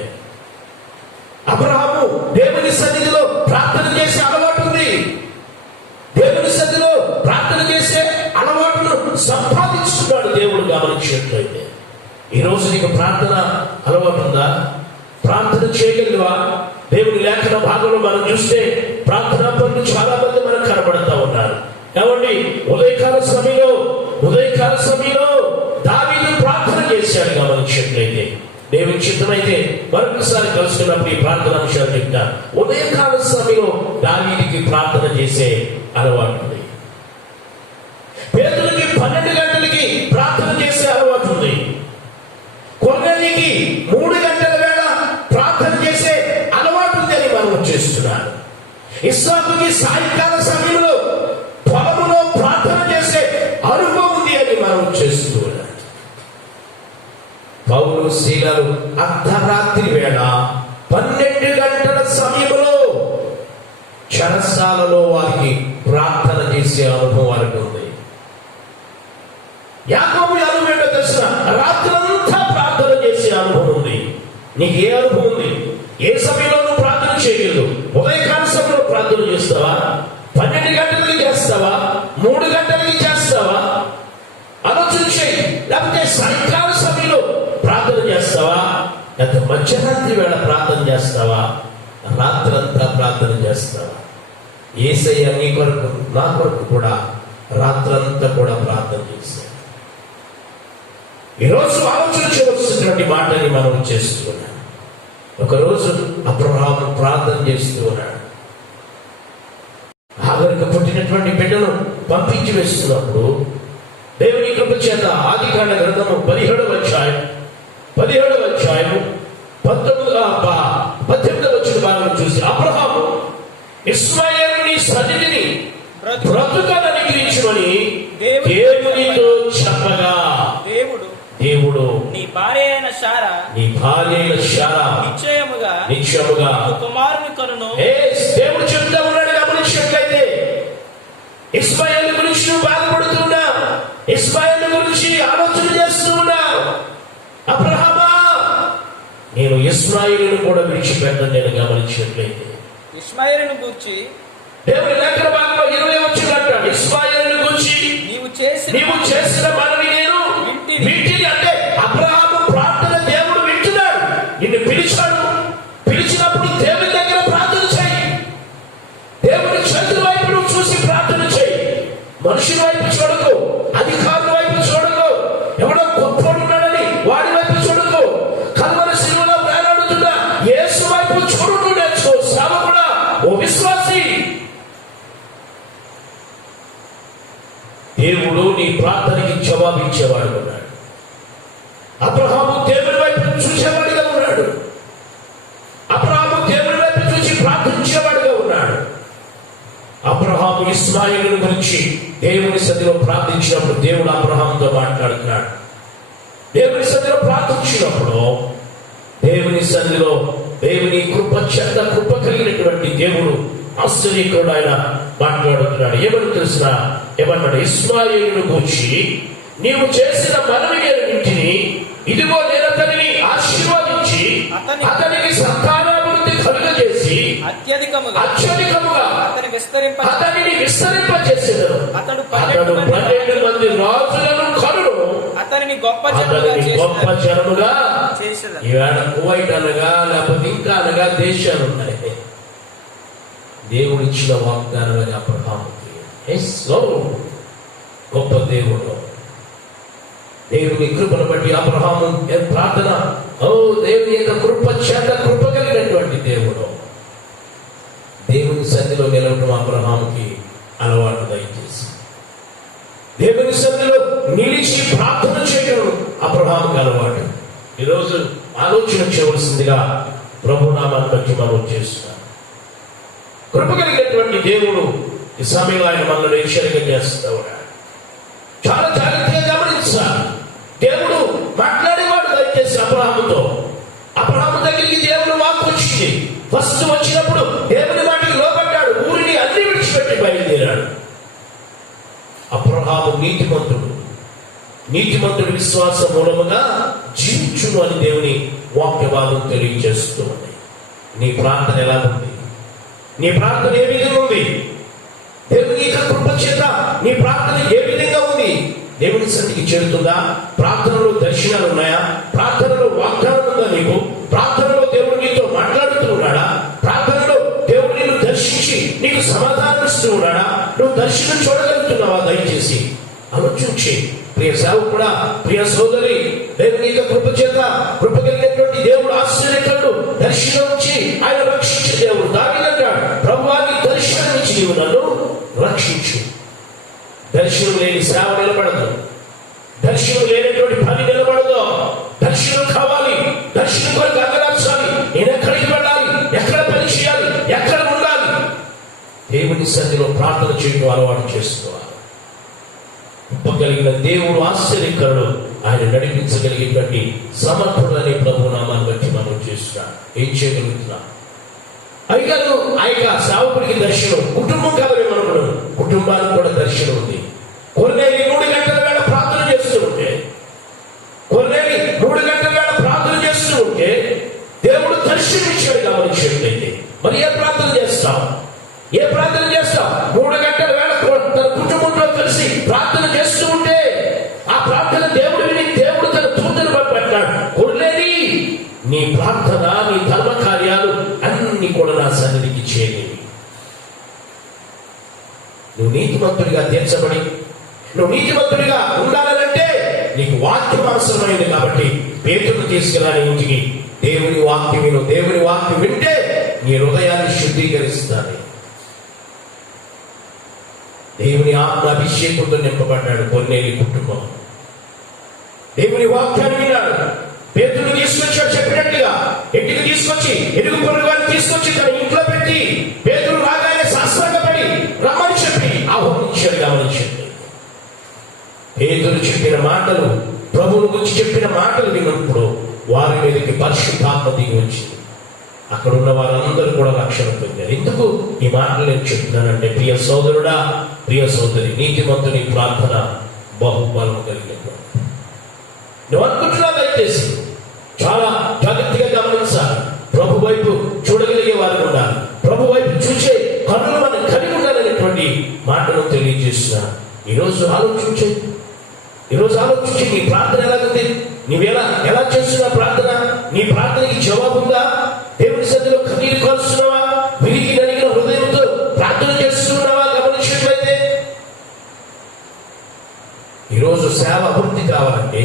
అబ్రహాము దేవుని సన్నిధిలో ప్రార్థన చేసే అలవాటు ఉంది. దేవుని సన్నిధిలో ప్రార్థన చేసే అలవాటును సంపాదించుకున్నాడు దేవుడు. గమనించినట్లయితే ఈరోజు నీకు ప్రార్థన అలవాటు ఉందా? ప్రార్థన చేయగలవా? దేవుని లేఖన భాగంలో మనం చూస్తే ప్రార్థనా పనులు చాలా మంది మనకు కనబడతా ఉన్నారు. కాబట్టి ఉదయకాల సమయంలో దావీదు ప్రార్థన చేశాడు. గమనించినట్లయితే దేవుని చిత్తమైతే మరొకసారి కలుసుకున్నప్పుడు ఈ ప్రార్థన అంశాలు చెప్తా. ఉదయకాల సమయంలో దావీదుకి ప్రార్థన చేసే అలవాటు ఉంది. పేదలకి 12 గంటలకి ప్రార్థన చేసే అలవాటు ఉంది. కొన్ననికి 3 గంటల వేళ ప్రార్థన చేసే అలవాటు ఉంది అని మనం చేస్తున్నాను. ఇస్సాకుకి సాయంకాల సమయంలో పొలములో ప్రార్థన చేసే అనుభవం ఉంది అని మనం చేస్తున్నాం. పౌలు శీలలు అర్ధరాత్రి వేళ 12 గంటల సమయంలో చెరసాలలో వారికి ప్రార్థన చేసే అనుభవం వారికి ఉంది. యాకోబు అనుభవం ఏంటో తెలిసిన రాత్రంతా ప్రార్థన చేసే అనుభవం ఉంది. నీకు ఏ అనుభవం ఉంది? ఏ సమయంలోనూ ప్రార్థన చేయలేదు. ఉదయకాల సమయంలో ప్రార్థన చేస్తావా? 12 గంటలకి చేస్తావా? 3 గంటలకి చేస్తావా? ఆలోచన చేయి. లేకపోతే సాయంకాల సమయంలో ప్రార్థన చేస్తావా? లేకపోతే మధ్యరాత్రి వేళ ప్రార్థన చేస్తావా? రాత్రంతా ప్రార్థన చేస్తావా? యేసయ్య నీ కొరకు నా కొరకు కూడా రాత్రంతా కూడా ప్రార్థన చేశాడు. ఈరోజు ఆలోచన చేయవలసినటువంటి మాటని మనం చేస్తున్నాం. ఒకరోజు అబ్రహాము ప్రార్థన చేస్తూ ఉన్నాడు. ఆగరుకు పుట్టినటువంటి బిడ్డను పంపించి వేస్తున్నప్పుడు దేవుని కృప చేత ఆదికాండ గ్రంథము 17వ అధ్యాయం 18వ వచ్చిన భాగం చూసి అబ్రహాము ఇస్మాయిలుని సన్నిధిని బ్రతుకను అనుగ్రహించమని దేవునితో చెప్పగా దేవుడు నీ భార్య అయిన శారా నిశ్చయముగా కుమారుని కనును. దేవుడు చెప్తా ఉన్నాడు. గమనించినట్లయితే ఇస్మాయిలు గురించి నువ్వు బాధపడుతున్నా, ఇస్మాయిలు గురించి ఆలోచన చేస్తూ ఉన్నా. అబ్రహామా, నేను ఇస్మాయిలును కూడా విడిచిపెట్టను. నేను గమనించినట్లయితే ఇస్మాయిలును గూర్చి దేవుని లేఖన భాగంలో 20 వచ్చినట్టు ఇస్మాయిలును గూర్చి నీవు చేసిన మనవి నేను వింటిని. అంటే అబ్రహాము ప్రార్థన దేవుడు వింటున్నాడు. నిన్ను పిలిచినప్పుడు దేవుని దగ్గర ప్రార్థన చేయి. దేవుని చేతుల వైపు నువ్వు చూసి ప్రార్థన చేయి. మనుషుల వైపు చూడకు, అధికారుల వైపు చూడకు, ఎవడో గొప్పడున్నాడని వాడి వైపు చూడకు. కల్వరి శిలువలో వేలాడుతున్న యేసు వైపు చూడుతూ నేర్చుకో. సేవకుడా, ఓ విశ్వాసి, దేవుడు నీ ప్రార్థనకి జవాబిచ్చేవాడు ఉన్నాడు. అబ్రహాము దేవుని వైపు చూసేవాడిగా ఉన్నాడు. అబ్రహాము దేవుని వైపు చూసి ప్రార్థించేవాడిగా ఉన్నాడు. అబ్రహాము ఇస్మాయిలును గురించి దేవుని సన్నిధిలో ప్రార్థించినప్పుడు దేవుడు అబ్రహాముతో మాట్లాడుతున్నాడు. దేవుని సన్నిధిలో ప్రార్థించినప్పుడు దేవుని సన్నిధిలో దేవుని కృప కలిగినటువంటి దేవుడు ఆశ్చర్యకుడు ఆయన మాట్లాడుతున్నాడు. ఏమని తెలిసిన ఏమన్నాడు? ఇస్మాయిలును గూర్చి నీవు చేసిన మనవిని ఇదిగో నేను అతనిని ఆశీర్వదించి అతనికి సంతానాభివృద్ధి కలుగజేసి అత్యధికముగా అతనిని విస్తరింపచేసేదను. అతడు 12 మంది రాజులను కనును. అతనిని గొప్ప జనముగా చేసేదను. ఈవేళ కువైట్ అనగా లేకపోతే ఇంకా అనగా దేశాలు ఉన్నాయి. దేవుడు ఇచ్చిన వాగ్దానం అని అబ్రహాముకి. గొప్ప దేవుడు. దేవుని కృపను బట్టి అబ్రహాము ప్రార్థన, దేవుని యొక్క కృప చేత కృప కలిగినటువంటి దేవుడు. దేవుని సన్నిధిలో నిలవడం అబ్రహాముకి అలవాటు దయచేసి దేవుని సన్నిధిలో నిలిచి ప్రార్థన చేయడం అబ్రహాముకి అలవాటు. ఈరోజు ఆలోచన చేయవలసిందిగా ప్రభునామాన్ని బట్టి మనం చేస్తున్నాం. కృప కలిగినటువంటి దేవుడు ఈ సమయంలో ఆయన మనల్ని హెచ్చరిక చేస్తూ ఉన్నాడు. చాలా జాగ్రత్తగా గమనించాలి. దేవుడు మాట్లాడేవాడు దయచేసి అబ్రహాముతో. అబ్రహాము దగ్గరికి దేవుడు వాక్కు వచ్చింది. ఫస్ట్ వచ్చినప్పుడు దేవుని వాటికి లోబడ్డాడు. ఊరిని అన్ని విడిచిపెట్టి బయలుదేరాడు. అబ్రహాము నీతిమంతుడు విశ్వాస మూలముగా జీవించును అని దేవుని వాక్య భాగం తెలియజేస్తూ ఉంది. నీ ప్రార్థన ఎలా ఉంది? నీ ప్రార్థన ఏ విధంగా ఉంది? దేవుని యొక్క కృప చేత నీ ప్రార్థన ఏ విధంగా ఉంది? దేవుని సన్నిధికి చేరుతుందా? ప్రార్థనలో దర్శనాలు ఉన్నాయా? ప్రార్థనలో వాగ్దానం ఉందా నీకు? ప్రార్థనలో దేవుడు నీతో మాట్లాడుతూ ఉన్నాడా? ప్రార్థనలో దేవుడు నిన్ను దర్శించి నీకు సమాధానం ఇస్తూ ఉన్నాడా? నువ్వు దర్శనం చూడగలుగుతున్నావా? దయచేసి ఆలోచించి ప్రియ సేవకుడా, ప్రియ సోదరి, దేవుని యొక్క కృప చేత కృప కలిగినటువంటి దేవుడు ఆశ్చర్యకరుడు. దర్శనం ఇచ్చి ఆయన రక్షించే దేవుడు. దానికంటాడు, ప్రభువాన్ని దర్శనం ఇచ్చి నీవు నన్ను రక్షించు. దర్శనం లేని సేవ నిలబడదు. దర్శనం లేనటువంటి పని నిలబడదు. దర్శనం కావాలి. దర్శనం కొరకు అంగరాచాలి. నేను ఎక్కడికి వెళ్ళాలి? ఎక్కడ పని చేయాలి? ఎక్కడ ఉండాలి? దేవుని సన్నిధిలో ప్రార్థన చేయడం అలవాటు చేసుకోవాలి. కలిగిన దేవుడు ఆశ్చర్యకరుడు. ఆయన నడిపించగలిగేటువంటి సమర్థుడు అనే ప్రభు నామాన్ని బట్టి మనం చేస్తున్నాం. ఏం చేయగలుగుతున్నాం? అయ్యారు ఆ యొక్క సేవకుడికి దర్శనం. కుటుంబం కావాలి మనకు. కుటుంబానికి కూడా దర్శనం ఉంది. కొన్నేళ్ళు 3 గంటల వేళ ప్రార్థన చేస్తూ ఉంటే, దేవుడు దర్శనం ఇచ్చాడు గమనించినట్లయితే మరి ఏ ప్రార్థన చేస్తాం? 3 గంటల వేళ తన కుటుంబంతో కలిసి ప్రార్థన చేస్తూ ఉంటే ఆ ప్రార్థన దేవుడు విని దేవుడు తన దూతను పంపాడు. కొన్నేది నీ ప్రార్థన, నీ ధర్మ కార్యాలు అన్ని కూడా నా సన్నిధికి చేయలేవి. నువ్వు నీతిమంతుడిగా తీర్చబడి నువ్వు నీతిమంతుడిగా ఉండాలంటే నీకు వాక్యం అవసరమైంది. కాబట్టి పేతురును తీసుకెళ్ళాలి ఇంటికి. దేవుని వాక్యం విను. దేవుని వాక్యం వింటే నీ హృదయాన్ని శుద్ధీకరిస్తాను. దేవుని ఆత్మ అభిషేకంతో నింపబడ్డాడు కొన్నేలి కుటుంబం. దేవుని వాక్యాన్ని విన్నాడు. పేతురును తీసుకొచ్చాడు. చెప్పినట్టుగా ఇంటికి తీసుకొచ్చి ఎరుగు పొరుగు వారిని తీసుకొచ్చి తన ఇంట్లో పెట్టి పేతురు రాగానే శాస్త్రంగపడి రమ్మని చెప్పి ఆహ్వానించాడు. గమనించండి, పేతురు చెప్పిన మాటలు, ప్రభువును గురించి చెప్పిన మాటలు విన్నప్పుడు వారి మీదకి పరిశుద్ధాత్మ దిగి వచ్చింది. అక్కడ ఉన్న వారందరూ కూడా రక్షణ పొందారు. ఎందుకు ఈ మాటలు నేను చెప్తున్నానంటే, ప్రియ సోదరుడా, ప్రియ సోదరి, నీతిమంతుని ప్రార్థన బహుబలం కలిగినటువంటి. నువ్వు అనుకుంటున్నావు దయచేసి చాలా జాగ్రత్తగా గమనించాలి. ప్రభు వైపు చూడగలిగే వారు ఉండాలి. ప్రభు వైపు చూసే కన్నులు మనం కలిగి ఉండాలనేటువంటి మాటను తెలియజేస్తున్నా. ఈరోజు ఆలోచించి నీ ప్రార్థన ఎలాగుంది? ఎలా చేస్తున్నావు ప్రార్థన? నీ ప్రార్థనకి జవాబుందా? దేవుని సన్నిధిలో కన్నీరు కాల్స్తున్నావా? విరిగి నలిగిన హృదయంతో ప్రార్థన చేస్తున్నావా? గమనించినట్లయితే ఈరోజు సేవ అభివృద్ధి కావాలంటే,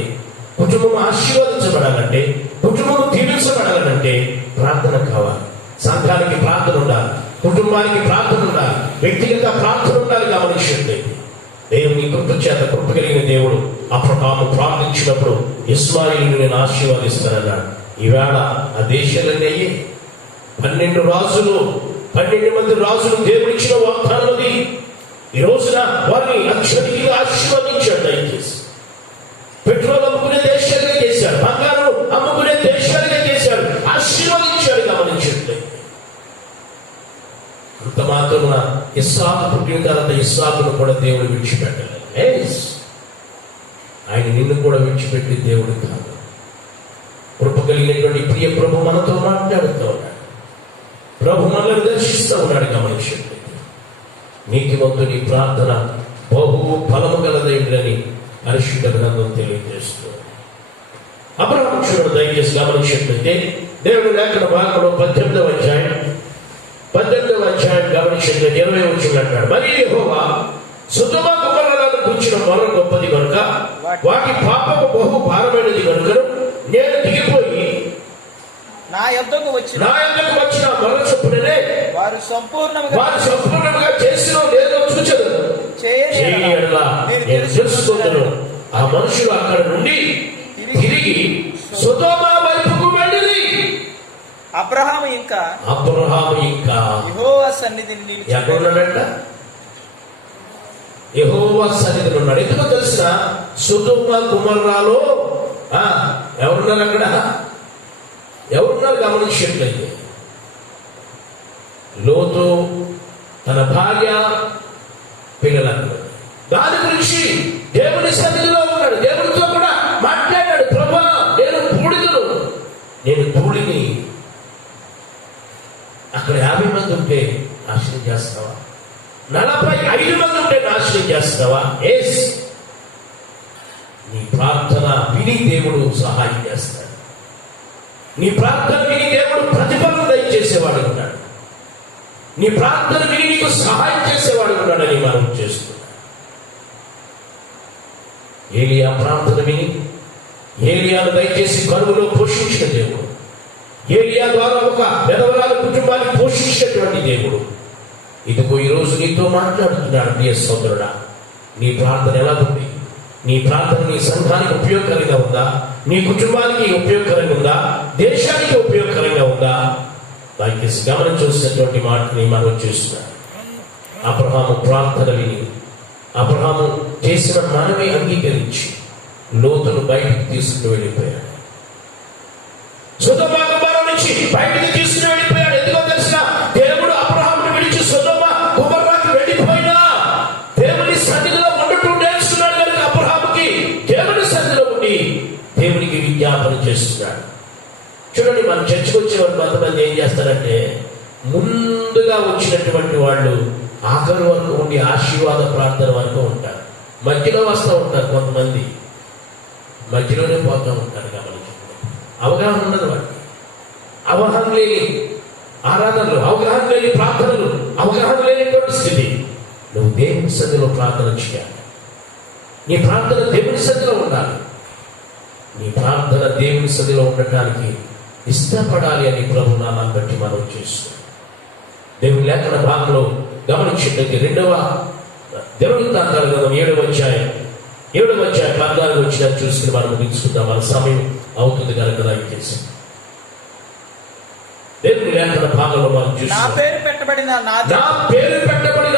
కుటుంబం ఆశీర్వదించబడాలంటే, కుటుంబం దీవించబడాలంటే ప్రార్థన కావాలి. సంఘానికి ప్రార్థన ఉండాలి, కుటుంబానికి ప్రార్థన ఉండాలి, వ్యక్తిగత ప్రార్థన ఉండాలి. గమనించినట్లయితే దేవుని కృప చేత కృప కలిగిన దేవుడు అబ్రహాము ప్రార్థించినప్పుడు ఇస్మాయిలును నేను ఆశీర్వదిస్తానన్నాడు. ఈవేళ ఆ దేశాలన్నీ 12 మంది రాజులు దేవుడిచ్చిన వాగ్దానది. ఈ రోజున వారిని అత్యధికంగా ఆశీర్వదించాడు. దయచేసి పెట్రోల్ అమ్ముకునే దేశాలుగా చేశాడు, బంగారం అమ్ముకునే దేశాలుగా చేశాడు, ఆశీర్వదించాడు. గమనించండి, అంత మాత్రమున ఇస్సాకు పుట్టిన తర్వాత ఇస్సాకును కూడా దేవుడు విడిచిపెట్టాలి. ఆయన నిన్ను కూడా విడిచిపెట్టి దేవుడు కాదు. కృప కలిగినటువంటి ప్రియ ప్రభు మనతో మాట్లాడుతూ ఉన్నాడు. ప్రభు మనల్ని దర్శిస్తూ ఉన్నాడు. గమనించండి, నీతిమంతుని ప్రార్థన బహు ఫలము గలదైందని పరిశుద్ధ గ్రంథం తెలియజేస్తుంది. అబ్రహాము చూడండి, దయచేసి గమనించినట్లయితే దేవుని లేఖన భాగంలో 18వ అధ్యాయం గమనించినట్లయితే ప్రాముఖ్యంగా 20వ వచనంలో అంటాడు, మరి యెహోవా సొదొమ గొమొర్రాలను గూర్చిన మొర గొప్పది కనుక వాటి పాపము బహు భారమైనది కనుకను నేను దిగిపోయి నా యొద్దకు వచ్చిన మొర చొప్పుననే వారు సంపూర్ణముగా చేసినో లేదో చూచెదను. చేయని యెడల నేను తెలుసుకొందును. ఆ మనుషులు అక్కడ నుండి తిరిగి సొదొమ వైపుకు వెళ్ళిరి. అబ్రహాము ఇంకా యెహోవా సన్నిధిని నిలిచి ఎక్కడున్నాడంట? యెహోవా సన్నిధిలో ఉన్నాడు. ఎందుకో తెలిసిన సొదొమ గొమొర్రాలో ఎవరున్నారు? అక్కడ ఎవరున్నారు గమనించినట్లయితే లోతు, తన భార్య, పిల్లలందరూ. దాని గురించి దేవుని సన్నిధిలో ఉన్నాడు. దేవునితో కూడా మాట్లాడాడు. ప్రభువా, నేను బూడిదను, నేను ధూళిని. అక్కడ 50 మంది ఉంటే నాశనం చేస్తావా? 45 మంది ఉంటే నాశనం చేస్తావా? ఎస్. నీ ప్రార్థన విని దేవుడు సహాయం చేస్తాడు. నీ ప్రార్థన విని దేవుడు ప్రతిఫలం దయచేసేవాడు ఉన్నాడు. నీ ప్రార్థన విని నీకు సహాయం చేసేవాడు ఉన్నాడని మనం చేస్తున్నాం. ఏలియా ప్రార్థన విని ఏలియాను దయచేసి కరువులో పోషించిన దేవుడు, ఏలియా ద్వారా ఒక పెదవరాల కుటుంబాన్ని పోషించినటువంటి దేవుడు ఇదిగో ఈరోజు నీతో మాట్లాడుతున్నాడు. ప్రియ సోదరుడా, నీ ప్రార్థన ఎలా ఉంది? నీ ప్రార్థన నీ సంఘానికి ఉపయోగకరంగా ఉందా? నీ కుటుంబానికి ఉపయోగకరంగా ఉందా? దేశానికి ఉపయోగకరంగా ఉందా? దయచేసి గమనించాల్సినటువంటి మాటని మనం చూస్తున్నాం. అబ్రహాము ప్రార్థన విని అబ్రహాము చేసిన మనమే అంగీకరించి లోతును బయటికి తీసుకుని వెళ్ళిపోయాడు. సొదొమ గొమొర్రా నుంచి బయటికి తీసుకుని వెళ్ళిపోయాడు. ఎందుకో తెలిసిన దేవుడు అబ్రహామును విడిచి సొదొమ గొమొర్రాకి వెళ్ళిపోయినా దేవుని సన్నిధిలో ఉండటం నేర్చుకున్నాడు కనుక అబ్రహాముకి దేవుని సన్నిధిలో ఉండి దేవునికి విజ్ఞాపన చేస్తున్నాడు. చూడండి, మన చర్చకు వచ్చేవాళ్ళు కొంతమంది ఏం చేస్తారంటే ముందుగా వచ్చినటువంటి వాళ్ళు ఆఖరి వరకు ఉండి ఆశీర్వాద ప్రార్థన వరకు ఉంటారు. మధ్యలో వస్తూ ఉంటారు కొంతమంది, మధ్యలోనే పోతూ ఉంటారు. గమనించండి, అవగాహన ఉండదు వాడికి. అవగాహన లేని ఆరాధనలు, అవగాహన లేని ప్రార్థనలు, అవగాహన లేనిటువంటి స్థితి. నువ్వు దేవుని సన్నిధిలో ప్రార్థన చేయాలి. నీ ప్రార్థన దేవుని సన్నిధిలో ఉండాలి. నీ ప్రార్థన దేవుని సన్నిధిలో ఉండటానికి ఇష్టపడాలి అని ప్రభు నామాన్ని బట్టి మనం చేస్తున్నాం. దేవుని లేఖన భాగంలో గమనించినట్లయితే 2వ దినవృత్తాంతాల గ్రంథం 7వ అధ్యాయం 14 వచ్చిన చూసుకుని మనం ముగించుకుందాం. మన సమయం అవుతుంది కనుక దయచేసి దేవుని లేఖన భాగంలో మనం చూస్తాం. నా పేరు పెట్టబడిన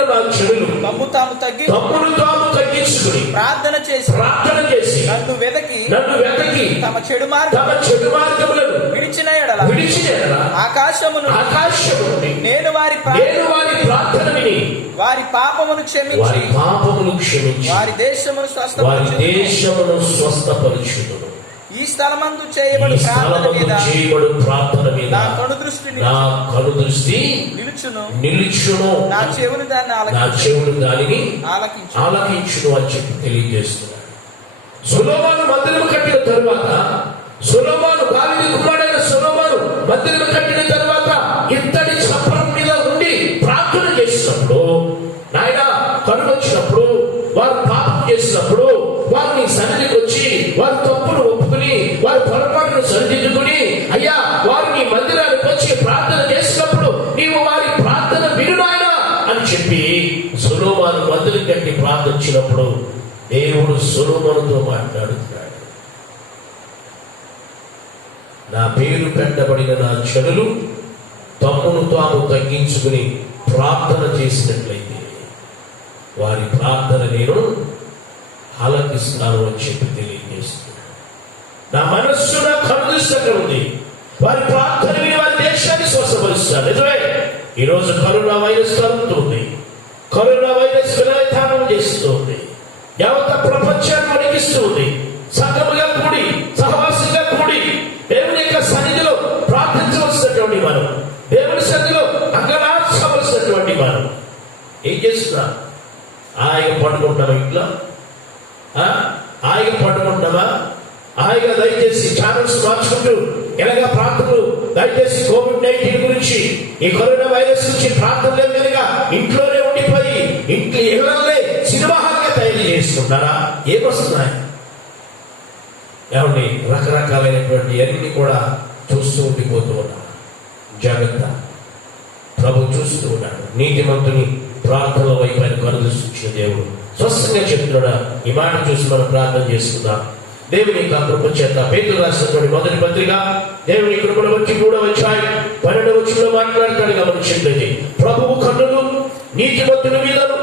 నా జనులు తమ్మును తాము తగ్గించుకుని ప్రార్థన చేసి నన్ను వెదకి తమ చెడు మార్గములను విడిచిన యెడల ఆకాశమును నేను వారి ప్రార్థన విని వారి పాపమును క్షమించి వారి దేశమును స్వస్థపరచుదును. ఈ స్థలమందు చేయబడు ప్రార్థన మీద నా కను దృష్టి నిలుచును. నా చెవులు దానిని ఆలకించును అని చెప్పి తెలియజేస్తున్నాడు. సొలొమోను మందిరము కట్టిన తరువాత, సొలొమోను దావీదు కుమారుడైన సొలొమోను మందిరము కట్టిన తరువాత ఇత్తడి చప్పరం మీద ఉండి ప్రార్థన చేసినప్పుడు, నాయన కరువు వచ్చినప్పుడు, వారు పాపం చేసినప్పుడు, వారిని సన్నిధికి వచ్చి వారి తప్పును ఒప్పుకుని వారి పొరపాటును సరిదిద్దుకుని, అయ్యా వారిని మందిరానికి వచ్చి ప్రార్థన చేసినప్పుడు నీవు వారి ప్రార్థన విను నాయనా అని చెప్పి సొలొమోను మందిరం కట్టి ప్రార్థించినప్పుడు దేవుడు సొలొమోనుతో మాట్లాడుతున్నాడు. నా పేరు పెట్టబడిన నా జనులు తమ్మును తాము తగ్గించుకుని ప్రార్థన చేసినట్లయితే వారి ప్రార్థన నేను ఆలకిస్తాను అని చెప్పి తెలియజేస్తున్నాడు. నా మనస్సు నా కనుదృష్టి ఉంది. వారి ప్రార్థన విని వారి దేశాన్ని స్వస్థపరుస్తాడు. నిజమే, ఈరోజు కరోనా వైరస్ తరుగుతుంది. కరోనా వైరస్ విలయతానం చేస్తుంది. యావత్ ప్రపంచాన్ని వణికిస్తుంది. సంఘముగా కూడి, సహవాసంగా కూడి దేవుని యొక్క సన్నిధిలో ప్రార్థించవలసినటువంటి మనం, దేవుని సన్నిధిలో అంగలార్చవలసినటువంటి మనం ఏం చేస్తున్నాం? హాయిగా పడుకుంటామా? ఇంట్లో హాయిగా పడుకుంటామా? హాయిగా దయచేసి ఛానల్స్ మార్చుకుంటూ ఎలాగా ప్రార్థనలు దయచేసి కోవిడ్-19 గురించి, ఈ కరోనా వైరస్ గురించి ప్రార్థన లేదు కనుక ఇంట్లోనే ఉండిపోయి ఇంట్లో ఇళ్లే సినిమా హాల్గా తయారు చేసుకుంటారా? ఏమొస్తున్నాయి ఏమండి? రకరకాలైనటువంటి అన్ని కూడా చూస్తూ ఉండిపోతూ ఉన్నారు. జాగ్రత్త, ప్రభు చూస్తూ ఉన్నాడు. నీతిమంతుని ప్రార్థనల వైపు ఆయన కనుదృష్టించిన దేవుడు స్పష్టంగా చెప్తున్నాడా? ఈ మాట చూసి మనం ప్రార్థన చేసుకుందాం. దేవుని యొక్క కృప చేత పేతురు రాసినటువంటి మొదటి పత్రిక దేవుని కృపను బట్టి 3వ అధ్యాయం 12వ వచనంలో మాట్లాడతాడు. గమనించండి, ప్రభువు కన్నులు నీతిమంతుని మీదను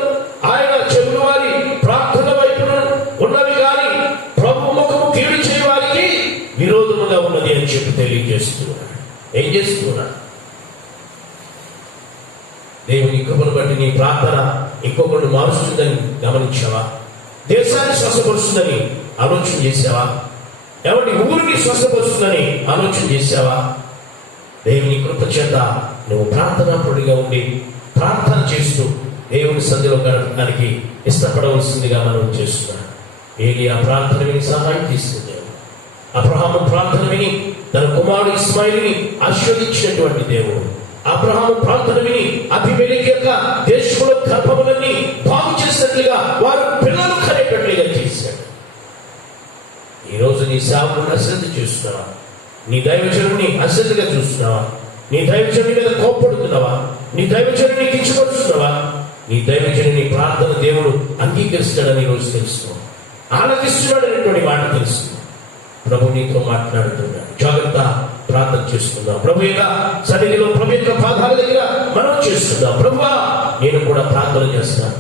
ఆయన చెవులు వారి ప్రార్థన వైపును ఉన్నవి కానీ ప్రభు ముఖము కీడు చేయ వారికి విరోధముగా ఉన్నది అని చెప్పి తెలియజేస్తున్నాడు. ఏం చేస్తున్నాడు? దేవుని కృపను బట్టి నీ ప్రార్థన ఇంకొకరిని మారుస్తుందని గమనించావా? దేశాన్ని స్వస్థపరుస్తుందని ఆలోచన చేసావా? ఎవరి ఊరిని స్వస్థపరుస్తుందని ఆలోచన చేసావా? దేవుని కృప చేత నువ్వు ప్రార్థనాపరుడిగా ఉండి ప్రార్థన చేస్తూ దేవుని సన్నిధిలో గడపడానికి ఇష్టపడవలసిందిగా మనం చేస్తున్నాం. ఏలియా ప్రార్థన విని సహాయం తీసుకుంది. అబ్రహాము ప్రార్థన విని తన కుమారుడు ఇస్మాయిలుని ఆశీర్వదించినటువంటి దేవుడు. అబ్రహాము ప్రార్థన విని అబీమెలెకు యొక్క దేశంలో గర్భములన్నీ బాగు చేసినట్లుగా వారు పిల్లలు కనేటట్లుగా చేశాడు. ఈరోజు నీ సేవకుని అశ్రద్ధ చూస్తున్నావా? నీ దైవజనుడిని అశ్రద్ధగా చూస్తున్నావా? నీ దైవజనుడి మీద కోప్పడుతున్నావా? నీ దైవజనుడిని కించపరుస్తున్నావా? నీ దైవజనుని ప్రార్థన దేవుడు అంగీకరిస్తాడని ఈరోజు తెలుసుకో, ఆలకిస్తున్నాడు అనేటువంటి మాట తెలుసు. ప్రభు నీతో మాట్లాడుతున్నాడు. జాగ్రత్త, ప్రార్థన చేసుకుందాం. ప్రభు యొక్క సన్నిధిలో ప్రభు యొక్క పాదాల దగ్గర మనం చేస్తున్నాం. ప్రభువా, నేను కూడా ప్రార్థన చేస్తాను.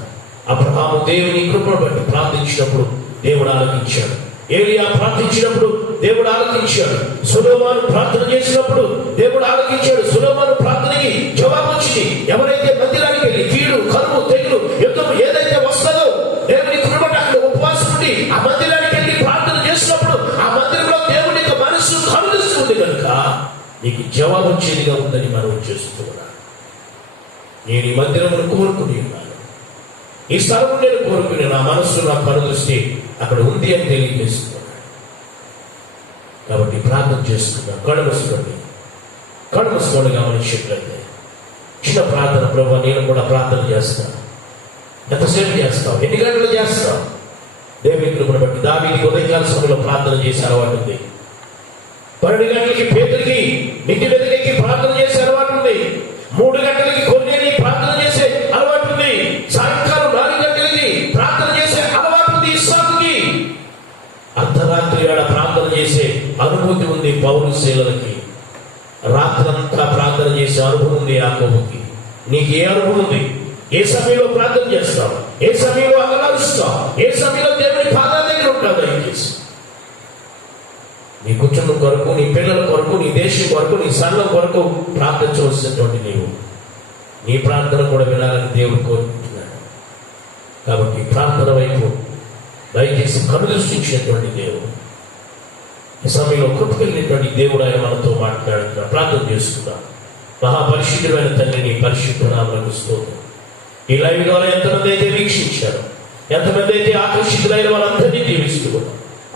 అబ్రహాము దేవుని కృపను బట్టి ప్రార్థించినప్పుడు దేవుడు ఆలకించాడు. ఏలియా ప్రార్థించినప్పుడు దేవుడు ఆలకించాడు. సొలొమోను ప్రార్థన చేసినప్పుడు దేవుడు ఆలకించాడు. సొలొమోను ప్రార్థనకి జవాబు వచ్చింది. ఎవరైతే మందిరానికి వెళ్ళి కీడు, కరువు, తెగులు, యుద్ధం ఏదైతే వస్తుందో దేవుని కృప అక్కడ ఉపవాసం ఉండి ఆ మందిరానికి వెళ్ళి ప్రార్థన చేసినప్పుడు ఆ మందిరంలో దేవుని యొక్క మనస్సు కలుగుతుంది కనుక నీకు జవాబు వచ్చేదిగా ఉందని మనం చేస్తున్నాను. నేను ఈ మందిరమును కోరుకుని ఉన్నాను, ఈ స్థలము నేను కోరుకుని నా మనస్సు నా కనుదృష్టి అక్కడ ఉంది అని తెలియజేస్తున్నాను. కాబట్టి ప్రార్థన చేస్తున్నాను. కళ్ళు మూసుకోండి గమనించినట్లయితే చిన్న ప్రార్థన. ప్రభు, నేను కూడా ప్రార్థన చేస్తాను. ఎంతసేపు చేస్తావు? ఎన్ని గంటలు చేస్తావు? దేవుని కృపను బట్టి దావీదు ఉదయకాల సమయంలో ప్రార్థన చేసే అలవాటు ఉంది. 12 గంటలకి పేతురుకి మిద్ది మీదకి ప్రార్థన చేసే అలవాటు ఉంది. 3 గంటలకి కొన్నేని ప్రార్థన చేసే అలవాటు ఉంది. సాయంకాలం 4 గంటలకి ప్రార్థన చేసే అలవాటు ఉంది. ఇస్సాకుకి అర్ధరాత్రి వేళ ప్రార్థన చేసే అనుభూతి ఉంది. పౌలు శీలలకి రాత్రంతా ప్రార్థన చేసే అనుభవం ఉంది. యాకోబుకి. నీకు ఏ అనుభవం ఉంది? ఏ సమయంలో ప్రార్థన చేస్తావు? ఏ సమయంలో అగలాలుస్తావు? ఏ సమయంలో దేవుని పాదాల దగ్గర ఉంటావు? దయచేసి నీ కుటుంబం కొరకు, నీ పిల్లల కొరకు, నీ దేశం కొరకు, నీ సంఘం కొరకు ప్రార్థించవలసినటువంటి నీ ప్రార్థన కూడా వినాలని దేవుడు కోరుకుంటున్నాడు. కాబట్టి ప్రార్థన వైపు దయచేసి కనుదృష్టించినటువంటి దేవుడు, ఈ సమయంలో కృపకెళ్ళినటువంటి దేవుడు ఆయన మనతో మాట్లాడుతున్నాడు. ప్రార్థన చేసుకుందాం. మహాపరిశుద్ధుడైన తండ్రి, నీ పరిశుద్ధ నామమునకు స్తోత్రం. ఈ లైవ్ ద్వారా ఎంతమంది అయితే వీక్షించారు, ఎంతమంది అయితే ఆకర్షితులైన వాళ్ళందరినీ దీవిస్తున్నాం.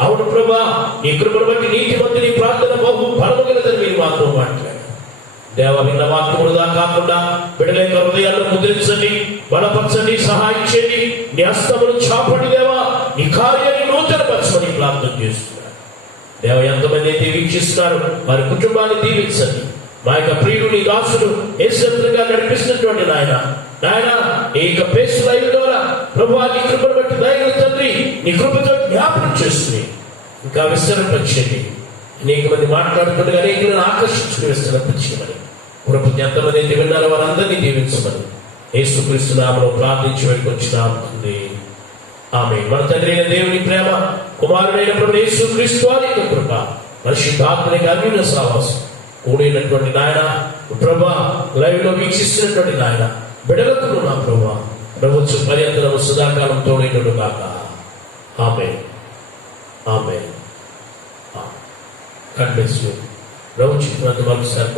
అవును ప్రభా, నీ కృపను బట్టి నీతిమంతుని ప్రార్థన బహు బలముగలదని మీరు మాతో మాట్లాడారు. దేవ, విన్న వాక్యములుగా కాకుండా బిడ్డల యొక్క హృదయాలను ముద్రించండి, బలపరచండి, సహాయం చేయండి. నీ హస్తములు చాపండి దేవా, నీ కార్యాన్ని నూతనపరచమని ప్రార్థన చేస్తున్నారు. దేవ, ఎంతమంది అయితే వీక్షిస్తున్నారు వారి కుటుంబాన్ని దీవించండి. మా యొక్క ప్రియుడు నీ దాసుడు యేసుగా నడిపిస్తున్నటువంటి నాయన ఈ యొక్క పేసు లైవ్ ద్వారా ప్రభువా, నీ కృపను బట్టి దయగల తండ్రి, నీ కృపతో జ్ఞాపకం చేస్తుంది. ఇంకా విస్తరింపచేయండి. అనేక మంది మాట్లాడుతుండగా అనేకలను ఆకర్షించుకుని విస్తరింపచేయమని కృపతి ఎంతమంది అయితే విన్నారో వారందరినీ దీవించమని యేసుక్రీస్తు నామములో ప్రార్థించి వెళ్ళుకొచ్చున్నాం తండ్రి. ఆమేన్. మన తండ్రి అయిన దేవుని ప్రేమ, కుమారుడైన ప్రభు యేసుక్రీస్తు వారి యొక్క కృప, పరిశుద్ధాత్మని అన్యోన్య సహవాసం కూడినటువంటి నాయన ప్రభా, లైవ్ లో వీక్షిస్తున్నటువంటి నాయన బిడలకు నా ప్రభా ప్రభుత్వ పర్యంతరము సదాకాలం తోడైనడు కాక. ఆమేన్. ఆమేన్. కనిపిస్తూ ప్రభు చిత్రంతో మరోసారి